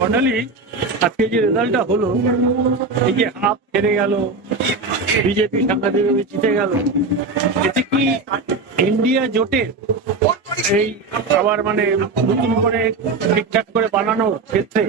Finally আজকে যে রেজাল্টটা হলো, এই যে হাফ হেরে গেল, বিজেপি সাংঘাতিকভাবে জিতে গেল, এতে কি ইন্ডিয়া জোটের এই আবার মানে নতুন করে ঠিকঠাক করে বানানোর ক্ষেত্রে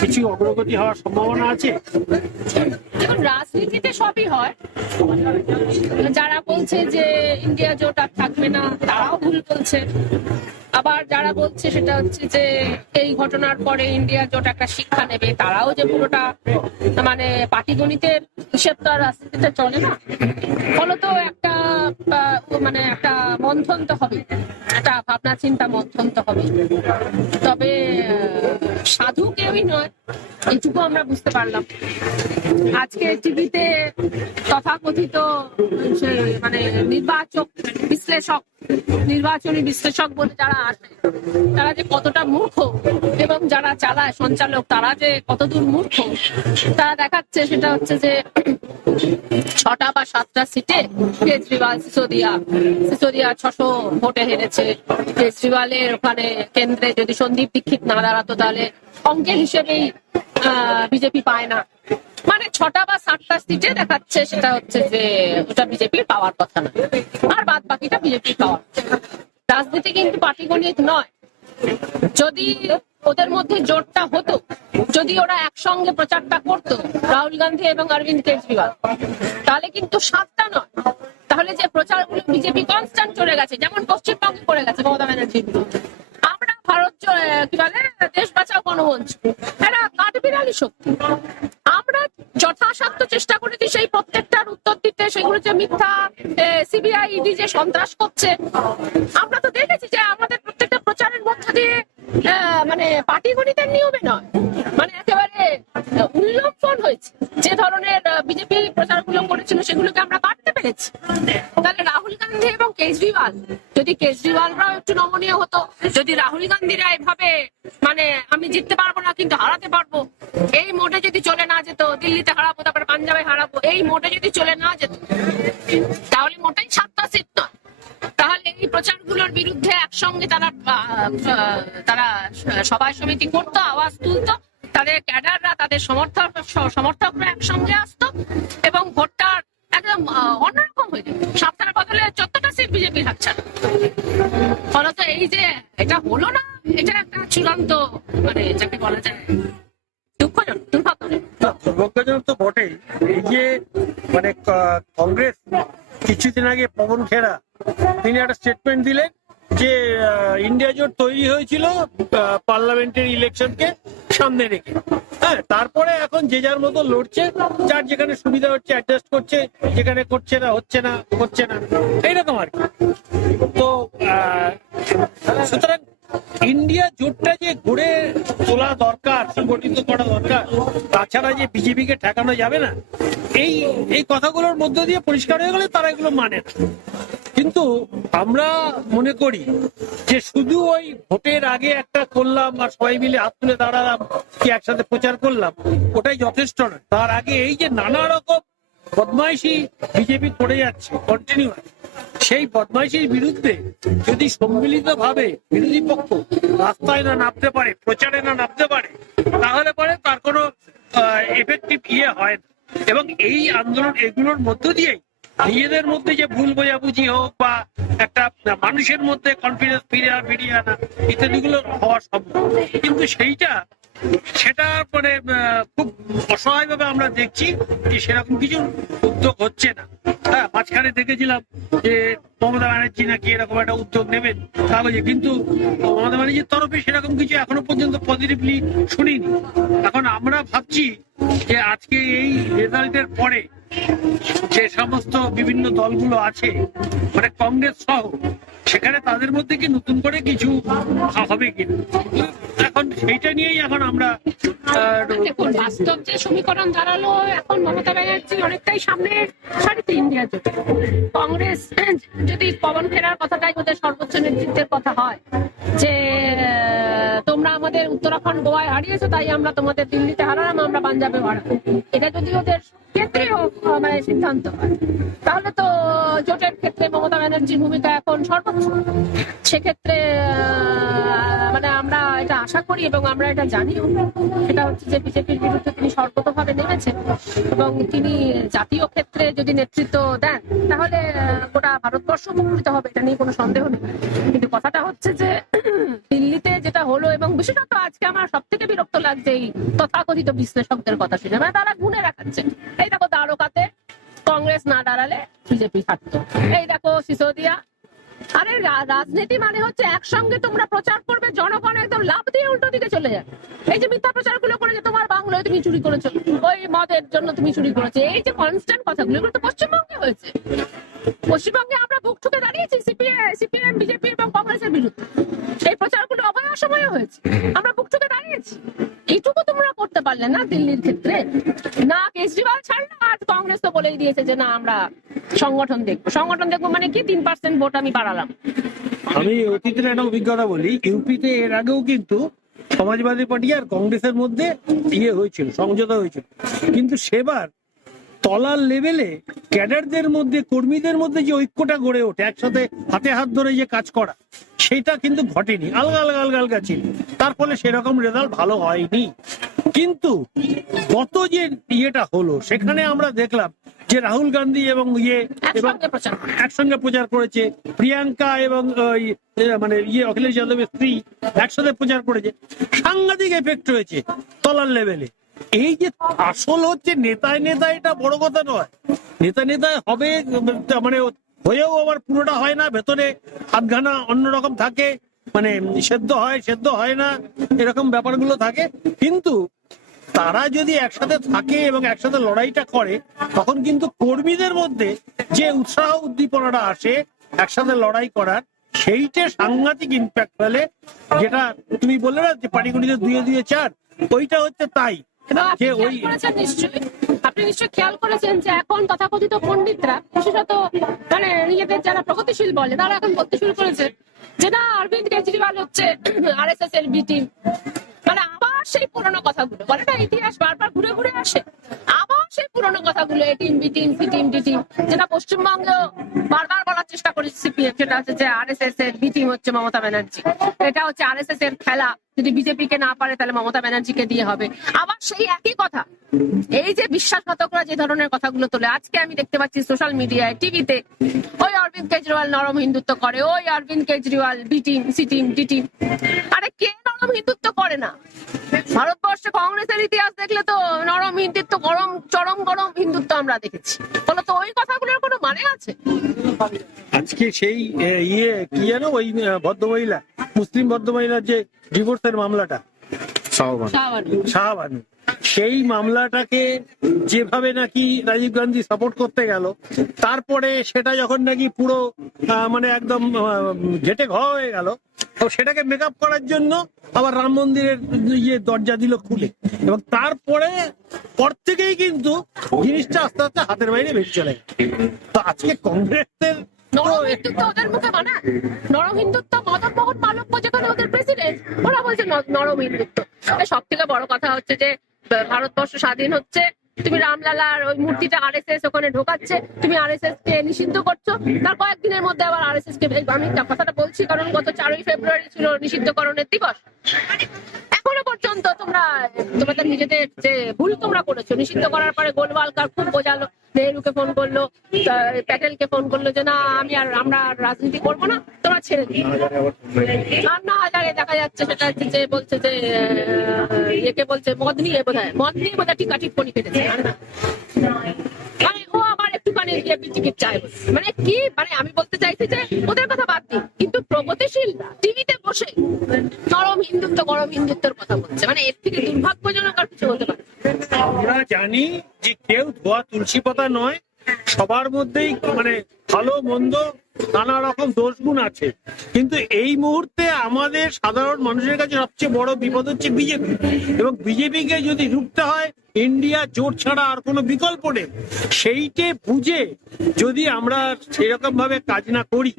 কিছু অগ্রগতি হওয়ার সম্ভাবনা আছে? রাজনীতিতে সবই হয়। যারা বলছে যে ইন্ডিয়া জোট আর থাকবে না, তারাও ভুল বলছে। আবার যারা বলছে সেটা হচ্ছে যে এই ঘটনার পরে ইন্ডিয়া জোট একটা শিক্ষা নেবে, তারাও যে পুরোটা মানে পাটিগণিতের হিসেব তো আর রাজনীতিতে চলে না। ফলত একটা মানে একটা মন্থন তো হবে, একটা ভাবনা চিন্তা মন্থন তো হবে। তবে সাধু কেউই নয় এইটুকু আমরা বুঝতে পারলাম। আজকে টিভিতে তথাকথিত মানে নির্বাচক, বিশ্লেষক নির্বাচনী বিশ্লেষক বলে যারা আসে, তারা যে কতটা মূর্খ এবং যারা চালায় সঞ্চালক, তারা যে কতদূর মূর্খ, তারা দেখাচ্ছে সেটা হচ্ছে যে ছটা বা সাতটা সিটে কেজরিওয়াল সিসোদিয়া সিসোদিয়া ছশো ভোটে হেরেছে। কেজরিওয়ালের ওখানে কেন্দ্রে যদি সন্দীপ দীক্ষিত না দাঁড়াতো, তাহলে অঙ্কের হিসেবেই বিজেপি পায় না। মানে ছটা বা সাতটা সিটে দেখাচ্ছে সেটা হচ্ছে যে ওটা বিজেপির পাওয়ার কথা না। আর বাদ বাকিটা বিজেপির পাওয়ার। রাজনীতি কিন্তু পাটিগণিত নয়। যদি ওদের মধ্যে জোটটা হতো, যদি ওরা একসঙ্গে প্রচারটা করতো, রাহুল গান্ধী এবং অরবিন্দ কেজরিওয়াল, তাহলে কিন্তু সাতটা নয়। তাহলে যে প্রচারগুলো বিজেপি কনস্ট্যান্ট চলে গেছে, যেমন পশ্চিমবঙ্গে করে গেছে মমতা ব্যানার্জির আমরা ভারত কি বলে, দেশ বাঁচাও গণমঞ্চ। এরা কাঠবিড়ালি শক্তি। চেষ্টা করেছি সেই প্রত্যেকটার উত্তর দিতে। সেগুলো যে মিথ্যা সিবিআই, ইডি যে সন্ত্রাস করছে, আমরা তো দেখেছি যে আমাদের প্রত্যেকটা প্রচারের মধ্য দিয়ে মানে পাটিগণিতের নিয়মে নয়। হয়েছে যে ধরনের বিজেপি প্রচারগুলো করেছিল, সেগুলোকে আমরা কাটতে পেরেছি। তাহলে রাহুল গান্ধী এবং কেজরিওয়াল, যদি কেজরিওয়ালরাও একটু নমনীয় হতো, যদি রাহুল গান্ধীরা এভাবে মানে আমি জিততে পারব না, কিন্তু হারাতে পারব, এই মোডে যদি চলে না যেত, দিল্লিতে হারাবো, তারপরে পাঞ্জাবে হারাবো, এই মোটে যদি চলে না যেত, তাহলে মোটেই সাতটা সিট তাহলে এই প্রচারগুলোর বিরুদ্ধে একসঙ্গে তারা তারা সবাই সমিতি করতো, আওয়াজ তুলতো তাদের ক্যাডাররা, তাদের সমর্থক সমর্থকরা একসঙ্গে আসতো এবং ভোটটা একদম অন্যরকম হয়ে যেত। সাতটার বদলে চোদ্দটা সিট বিজেপি থাকছে ফলত এই যে এটা হলো না, এটা একটা চূড়ান্ত মানে যাকে বলা যায় দুঃখজনক, দুর্ভাগ্যজনক। তো বটেই। এই যে মানে কংগ্রেস কিছুদিন আগে পবন খেরা, তিনি একটা স্টেটমেন্ট দিলেন যে ইন্ডিয়া জোট তৈরি হয়েছিল পার্লামেন্টের সামনে রেখে। হ্যাঁ তারপরে এখন যে যার মতো লড়ছে, যার যেখানে সুবিধা হচ্ছে অ্যাডজাস্ট করছে, যেখানে করছে না, হচ্ছে না, করছে না, এইরকম আর কি। তো সুতরাং ইন্ডিয়া জোটটা যে গড়ে তোলা দরকার, সংগঠিত করা দরকার, তাছাড়া যে বিজেপিকে ঠেকানো যাবে না, এই এই কথাগুলোর মধ্য দিয়ে পরিষ্কার হয়ে গেলে তারা এগুলো মানে না। কিন্তু আমরা মনে করি যে শুধু ওই ভোটের আগে একটা করলাম আর সবাই মিলে হাত তুলে দাঁড়ালাম, কি একসাথে প্রচার করলাম, ওটাই যথেষ্ট নয়। তার আগে এই যে নানা রকম বদমাইশি বিজেপি করে যাচ্ছে কন্টিনিউ সেই বদমাইশির বিরুদ্ধে যদি সম্মিলিত ভাবে বিরোধী পক্ষ রাস্তায় না নামতে পারে, প্রচারে না নামতে পারে, তাহলে পরে তার কোনো এফেক্টিভ ইয়ে হয় না। এবং এই আন্দোলন এগুলোর মধ্য দিয়েই নিজেদের মধ্যে যে ভুল বোঝাবুঝি হোক বা একটা মানুষের মধ্যে কনফিডেন্স ফিরে ফিরিয়ে আনা ইত্যাদিগুলো হওয়া সম্ভব। কিন্তু সেইটা সেটা মানে খুব অসহায়ভাবে আমরা দেখছি যে সেরকম কিছু উদ্যোগ হচ্ছে না। হ্যাঁ মাঝখানে দেখেছিলাম যে মমতা ব্যানার্জি নাকি এরকম একটা উদ্যোগ নেবেন কাগজে, কিন্তু মমতা ব্যানার্জির তরফে সেরকম কিছু এখনও পর্যন্ত পজিটিভলি শুনিনি। এখন আমরা ভাবছি যে আজকে এই রেজাল্টের পরে সমস্ত বিভিন্ন দলগুলো আছে মানে কংগ্রেস সহ সেখানে তাদের মধ্যে কি নতুন করে কিছু হবে কিনা এখন সেইটা নিয়েই এখন আমরা দেখুন বাস্তব যে সমীকরণ দাঁড়াল এখন মমতা ব্যানার্জি অনেকটাই সামনের সারিতে ইন্ডিয়া জোটে। কংগ্রেস যদি পবন ফেরার কথাটাই ওদের সর্বোচ্চ নেতৃত্বের কথা হয় যে তোমরা আমাদের উত্তরাখণ্ড গোয়ায় হারিয়েছো তাই আমরা তোমাদের দিল্লিতে হারালাম আমরা পাঞ্জাবে হারাবো এটা যদি ওদের কেন্দ্রীয় আহ, মানে সিদ্ধান্ত হয়। তাহলে তো জোটের ক্ষেত্রে মমতা ব্যানার্জির ভূমিকা এখন সর্বোচ্চ। সেক্ষেত্রে মানে আমরা এটা আশা করি এবং আমরা এটা জানিও সেটা হচ্ছে যে বিজেপির বিরুদ্ধে তিনি সর্বতভাবে নেমেছেন এবং তিনি জাতীয় ক্ষেত্রে যদি নেতৃত্ব দেন তাহলে গোটা ভারতবর্ষ উপকৃত হবে। এটা নিয়ে কোনো সন্দেহ নেই। কিন্তু কথাটা হচ্ছে যে দিল্লিতে যেটা হলো এবং বিশেষত আজকে আমার সব থেকে বিরক্ত লাগছে এই তথাকথিত বিশ্লেষকদের কথা শুনে। মানে তারা গুনে রাখাচ্ছে এই দেখো দ্বারকাতে কংগ্রেস না দাঁড়ালে বিজেপি থাকতো। এই দেখো সিসোদিয়া। আরে রাজনীতি মানে হচ্ছে একসঙ্গে তোমরা প্রচার করবে, জনগণ একদম লাভ দিয়ে উল্টো দিকে চলে যাবে। এই যে মিথ্যা প্রচারগুলো করে যে তোমার বাংলায় তুমি চুরি করেছ, ওই মদের জন্য তুমি চুরি করেছ, এই যে কনস্ট্যান্ট কথাগুলো, এগুলো তো পশ্চিমবঙ্গে হয়েছে। পশ্চিমবঙ্গে আমরা বুক ঠুকে দাঁড়িয়েছি সিপিএম সিপিএম, বিজেপি এবং কংগ্রেসের বিরুদ্ধে। এই প্রচারগুলো হয়েছে। আমরা বুক দাঁড়িয়েছি। এইটুকু তোমরা করতে পারলে না দিল্লির ক্ষেত্রে? না, কেজরিওয়াল আর কংগ্রেস তো বলেই দিয়েছে যে না, আমরা সংগঠন দেখব। সংগঠন দেখব মানে কি? তিন পার্সেন্ট ভোট আমি বাড়ালাম। আমি অতীতের একটা অভিজ্ঞতা বলি, ইউপিতে এর আগেও কিন্তু সমাজবাদী পার্টি আর কংগ্রেসের মধ্যে ইয়ে হয়েছিল, সমঝোতা হয়েছিল। কিন্তু সেবার তলার লেভেলে ক্যাডারদের মধ্যে কর্মীদের মধ্যে যে ঐক্যটা গড়ে ওঠে একসাথে হাতে হাত ধরে যে কাজ করা সেটা কিন্তু ঘটেনি। আলগা আলগা আলগা আলগা ছিল। তার ফলে সেরকম রেজাল্ট ভালো হয়নি। কিন্তু গত যে ইয়েটা হলো সেখানে আমরা দেখলাম যে রাহুল গান্ধী এবং ইয়ে এবং একসঙ্গে প্রচার করেছে। প্রিয়াঙ্কা এবং ওই, মানে ইয়ে অখিলেশ যাদবের স্ত্রী একসাথে প্রচার করেছে। সাংঘাতিক এফেক্ট হয়েছে তলার লেভেলে এই যে আসল হচ্ছে নেতায় নেতায় এটা বড় কথা নয়। নেতা নেতায় হবে মানে হয়েও আবার পুরোটা হয় না, ভেতরে হাতঘানা অন্যরকম থাকে মানে সেদ্ধ হয় সেদ্ধ হয় না, এরকম ব্যাপারগুলো থাকে। কিন্তু তারা যদি একসাথে থাকে এবং একসাথে লড়াইটা করে, তখন কিন্তু কর্মীদের মধ্যে যে উৎসাহ উদ্দীপনাটা আসে একসাথে লড়াই করার, সেইটা সাংঘাতিক ইম্প্যাক্ট ফেলে, যেটা তুমি বললে না যে পাটিগুলিতে দুয়ে দুয়ে চার, ওইটা হচ্ছে তাই। এবং আপনি খেয়াল করেছেন নিশ্চয়ই? আপনি নিশ্চয়ই খেয়াল করেছেন যে এখন তথাকথিত পণ্ডিতরা বিশেষত মানে নিজেদের যারা প্রগতিশীল বলে তারা এখন বলতে শুরু করেছে যে না অরবিন্দ কেজরিওয়াল হচ্ছে আর এস এস এর বি টিম মানে আবার সেই পুরনো কথাগুলো। বলে না ইতিহাস বারবার ঘুরে ঘুরে আসে। পুরনো কথাগুলো, A team B team C team D team যেটা পশ্চিমবঙ্গে বারবার বলার চেষ্টা করেছে সিপিএম সেটা হচ্ছে যে আর এস এস এর বি টিম হচ্ছে মমতা ব্যানার্জি। এটা হচ্ছে আর এস এস এর খেলা, যদি বিজেপি কে না পারে তাহলে মমতা ব্যানার্জিকে দিয়ে হবে। আবার সেই একই কথা, এই যে বিশ্বাসঘাতকরা যে ধরনের কথাগুলো তোলে, আজকে আমি দেখতে পাচ্ছি সোশ্যাল মিডিয়ায় টিভিতে ওই অরবিন্দ কেজরিওয়াল নরম হিন্দুত্ব করে, ওই Arvind Kejriwal B team C team D team আরে কে ইতিহাস দেখলে তো নরম হিন্দুত্ব গরম চরম গরম হিন্দুত্ব আমরা দেখেছি। বলো তো ওই কথাগুলোর কোনো মানে আছে? আজকে সেই ইয়ে কি জানো ওই ভদ্রমহিলা মুসলিম ভদ্রমহিলার যে ডিভোর্সের মামলাটা। শাহবানু। সেই মামলাটাকে যেভাবে নাকি রাজীব গান্ধী সাপোর্ট করতে গেল তারপরে সেটা যখন নাকি পুরো আহ, মানে একদম ঘেটে ঘ হয়ে গেল সেটাকে মেকআপ করার জন্য আবার রাম মন্দিরের ইয়ে দরজা দিল খুলে। এবং তারপরে, পর থেকেই কিন্তু জিনিসটা আস্তে আস্তে হাতের বাইরে বেরিয়ে চলে তো আজকে কংগ্রেসের সব থেকে বড় কথা হচ্ছে যে, ভারতবর্ষ স্বাধীন হচ্ছে তুমি রামলালার ওই মূর্তিটা আরএসএস ওখানে ঢোকাচ্ছে, তুমি আর এস এস কে নিষিদ্ধ করছ। তার কয়েকদিনের মধ্যে আবার আর এস এস কে আমি কথাটা বলছি কারণ গত চারই ফেব্রুয়ারি ছিল নিষিদ্ধকরণের দিবস। এখনও পর্যন্ত তোমরা, তোমাদের নিজেদের যে ভুল তোমরা করেছ, নিষিদ্ধ করার পরে গোলওয়ালকার খুব বোঝালো, নেহরুকে ফোন করল প্যাটেলকে ফোন করল যে, না, আমি আর, আমরা রাজনীতি করব না, তোমরা ছেড়ে না হাজারে দেখা যাচ্ছে, সেটা হচ্ছে যে বলছে যে ইয়েকে বলছে, মদ নিয়ে বোধ হয় মদ নিয়ে বোধ হয় টিকা টিপ্পনি কেটেছে টিকিট চাই বলে। মানে কি? মানে আমি বলতে চাইছি যে ওদের কথা বাদ দিই কিন্তু প্রগতিশীল টিভিতে বসে নরম হিন্দুত্ব, গরম হিন্দুত্বের কথা বলছে। মানে এর থেকে দুর্ভাগ্যজনক আর কিছু হতে পারে আমরা জানি যে কেউ ধোয়া তুলসী পাতা নয়, সবার মধ্যেই মানে ভালো, মন্দ, নানা রকম দোষগুণ আছে। কিন্তু এই মুহূর্তে আমাদের সাধারণ মানুষের কাছে সবচেয়ে বড় বিপদ হচ্ছে বিজেপি। এবং বিজেপিকে যদি রুখতে হয় ইন্ডিয়া জোট ছাড়া আর কোনো বিকল্প নেই। সেইটে বুঝে যদি আমরা সেরকম ভাবে কাজ না করি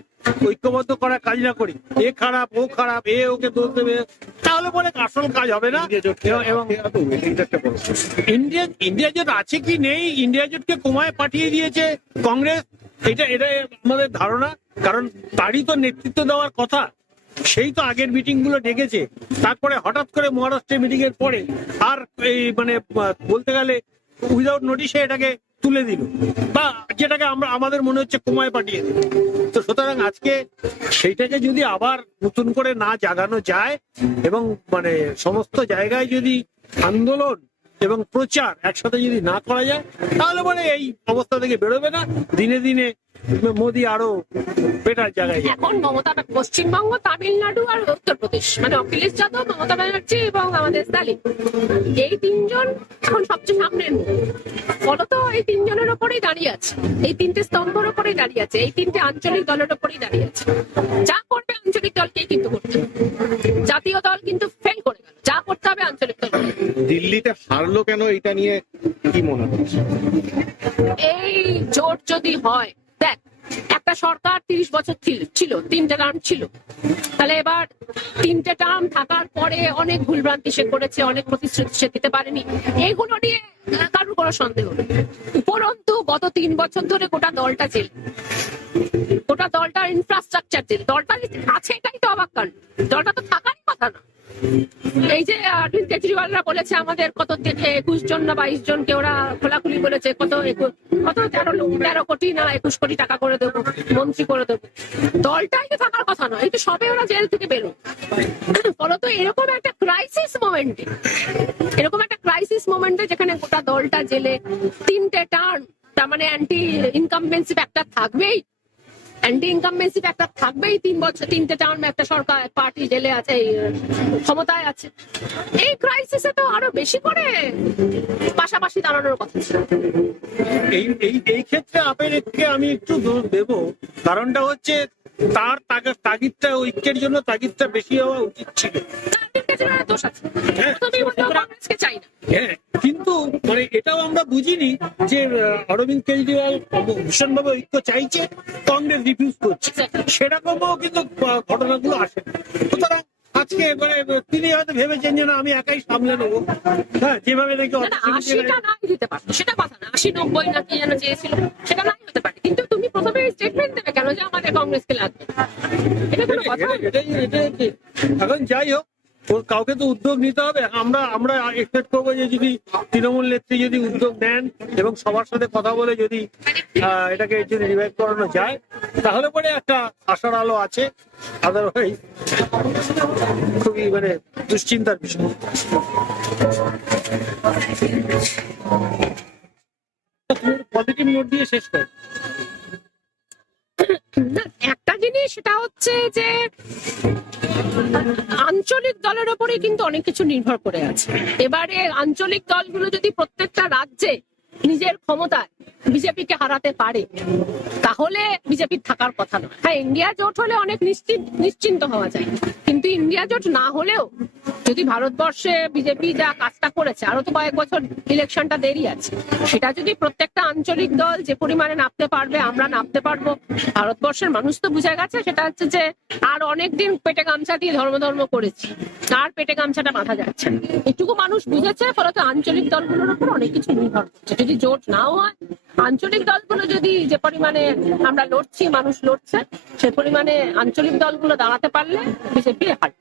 ঐক্যবদ্ধ করার কাজ না করি এ খারাপ ও খারাপ এ ওকে দোষ দেবে তাহলে পরে আসল কাজ হবে না। এবং- ইন্ডিয়া ইন্ডিয়া জোট আছে কি নেই? ইন্ডিয়া জোটকে কোমায় পাঠিয়ে দিয়েছে কংগ্রেস। এটা এটা আমাদের ধারণা। কারণ তারই তো নেতৃত্ব দেওয়ার কথা। সেই তো আগের মিটিংগুলো ডেকেছে তারপরে হঠাৎ করে মহারাষ্ট্রের মিটিং এর পরে আর এই মানে বলতে গেলে উইদাউট নোটিশে এটাকে তুলে দিল। বা যেটাকে আমরা, আমাদের মনে হচ্ছে কোমায় পাঠিয়ে দিল। তো সুতরাং আজকে সেইটাকে যদি আবার নতুন করে না জাগানো যায় এবং মানে সমস্ত জায়গায় যদি আন্দোলন এবং প্রচার একসাথে যদি না করা যায়, তাহলে পরে এই অবস্থা থেকে বেরোবে না। দিনে দিনে মোদি আরও বেটার জায়গায় এখন মমতা পশ্চিমবঙ্গ তামিলনাড়ু আর উত্তরপ্রদেশ মানে অখিলেশ যাদব মমতা ব্যানার্জি এবং আমাদের স্টালিন। এই তিনজন এখন সবচেয়ে সামনের মুখ। ফলত এই তিনজনের ওপরেই দাঁড়িয়ে আছে। এই তিনটে স্তম্ভের ওপরেই দাঁড়িয়ে আছে। এই তিনটে আঞ্চলিক দলের ওপরেই দাঁড়িয়ে আছে। যা করবে আঞ্চলিক দলকেই কিন্তু করতে হবে। জাতীয় দল কিন্তু ফেল করে গেল। যা করতে হবে আঞ্চলিক দল দিল্লিতে হারলো কেন? এটা নিয়ে কি মনে হচ্ছে? এই জোট যদি হয় একটা সরকার তিরিশ বছর ছিল- ছিল, তিনটে টার্ম ছিল। তাহলে এবার তিনটে টার্ম থাকার পরে অনেক ভুলভ্রান্তি সে করেছে, অনেক প্রতিশ্রুতি সে দিতে পারেনি। এইগুলো নিয়ে কারোর কোনো সন্দেহ উপরন্তু গত তিন বছর ধরে গোটা দলটা জেল। গোটা দলটার ইনফ্রাস্ট্রাকচার জেল। দলটা আছে এটাই তো অবাক কারণ দলটা তো না এই যে অরবিন্দ কেজরিওয়ালরা বলেছে আমাদের কত একুশ জন না বাইশ জনকে ওরা খোলাখুলি বলেছে, কত কত তেরো তেরো কোটি না একুশ কোটি টাকা করে দেবো, মন্ত্রী করে দেবো। দলটাই তো থাকার কথা নয়, এই তো সবে ওরা জেল থেকে বেরো বলতো এরকম একটা ক্রাইসিস মোমেন্টে এরকম একটা ক্রাইসিস মোমেন্টে যেখানে গোটা দলটা জেলে, তিনটে টার্ন, তার মানে অ্যান্টি ইনকামবেন্সি ফ্যাক্টর থাকবেই। অ্যান্টি ইনকামবেন্সি ফ্যাক্টর থাকবেই তিন বছর তিনটে টার্ম একটা সরকার পার্টি জেলে আছে ক্ষমতায় আছে। এই ক্রাইসিসে তো আরও বেশি করে পাশাপাশি দাঁড়ানোর কথা এই এই এই ক্ষেত্রে আপেলকে আমি একটু দেব। কারণটা হচ্ছে তার তাগিদটা ঐক্যের জন্য তাগিদটা বেশি হওয়া উচিত ছিল। দোষ আছে। বুঝিনি যে অরবিন্দ কেজরিওয়াল ভীষণভাবে ঐক্য চাইছে কংগ্রেস রিফিউজ করছে। সেরকমও কিন্তু ঘটনাগুলো আসে সুতরাং আজকে মানে তিনি হয়তো ভেবেছেন যে না আমি একাই সামলে নেব। হ্যাঁ যেভাবে নাকি না, না, অরিজিৎ সিং আশিটা এর- নাই দিতে পারতো। সেটা কথা না আশি নব্বই না কি যেন চেয়েছিল সেটা নাই হতে পারে। কিন্তু তুমি প্রথমে স্টেটমেন্ট দেবে কেন যে আমাদের কংগ্রেসকে লাগবে? এটা কোনো কথা। এখন যাই হোক কাউকে তো উদ্যোগ নিতে হবে। আমরা আমরা এক্সপেক্ট করব যে যদি তৃণমূল নেত্রী যদি উদ্যোগ নেন এবং সবার সাথে কথা বলে যদি এটাকে যদি রিভাইভ করানো যায়, তাহলে পরে একটা আশার আলো আছে। আদারওয়াইজ খুবই মানে দুশ্চিন্তার বিষয়। পজিটিভ নোট দিয়ে শেষ করে। একটা জিনিস সেটা হচ্ছে যে আঞ্চলিক দলের উপরে কিন্তু অনেক কিছু নির্ভর করে আছে। এবারে আঞ্চলিক দলগুলো যদি প্রত্যেকটা রাজ্যে নিজের ক্ষমতায় বিজেপিকে হারাতে পারে, তাহলে বিজেপি থাকার কথা নয়। হ্যাঁ ইন্ডিয়া জোট হলে অনেক নিশ্চিত, নিশ্চিন্ত হওয়া যায়। কিন্তু ইন্ডিয়া জোট না হলেও যদি ভারতবর্ষে বিজেপি যা কাজটা করেছে, আরও তো কয়েক বছর ইলেকশনটা দেরি আছে, সেটা যদি প্রত্যেকটা আঞ্চলিক দল যে পরিমাণে নামতে পারবে, আমরা নামতে পারব। ভারতবর্ষের মানুষ তো বুঝে গেছে, সেটা হচ্ছে যে আর অনেকদিন পেটে গামছা দিয়ে ধর্ম ধর্ম করেছি, আর পেটে গামছাটা বাঁধা যাচ্ছে না। এটুকু মানুষ বুঝেছে ফলত আঞ্চলিক দলগুলোর উপর অনেক কিছু নির্ভর করছে। যদি জোট নাও হয় আঞ্চলিক দলগুলো যদি যে পরিমাণে আমরা লড়ছি, মানুষ লড়ছে, সে পরিমাণে আঞ্চলিক দলগুলো দাঁড়াতে পারলে বিজেপি হারবে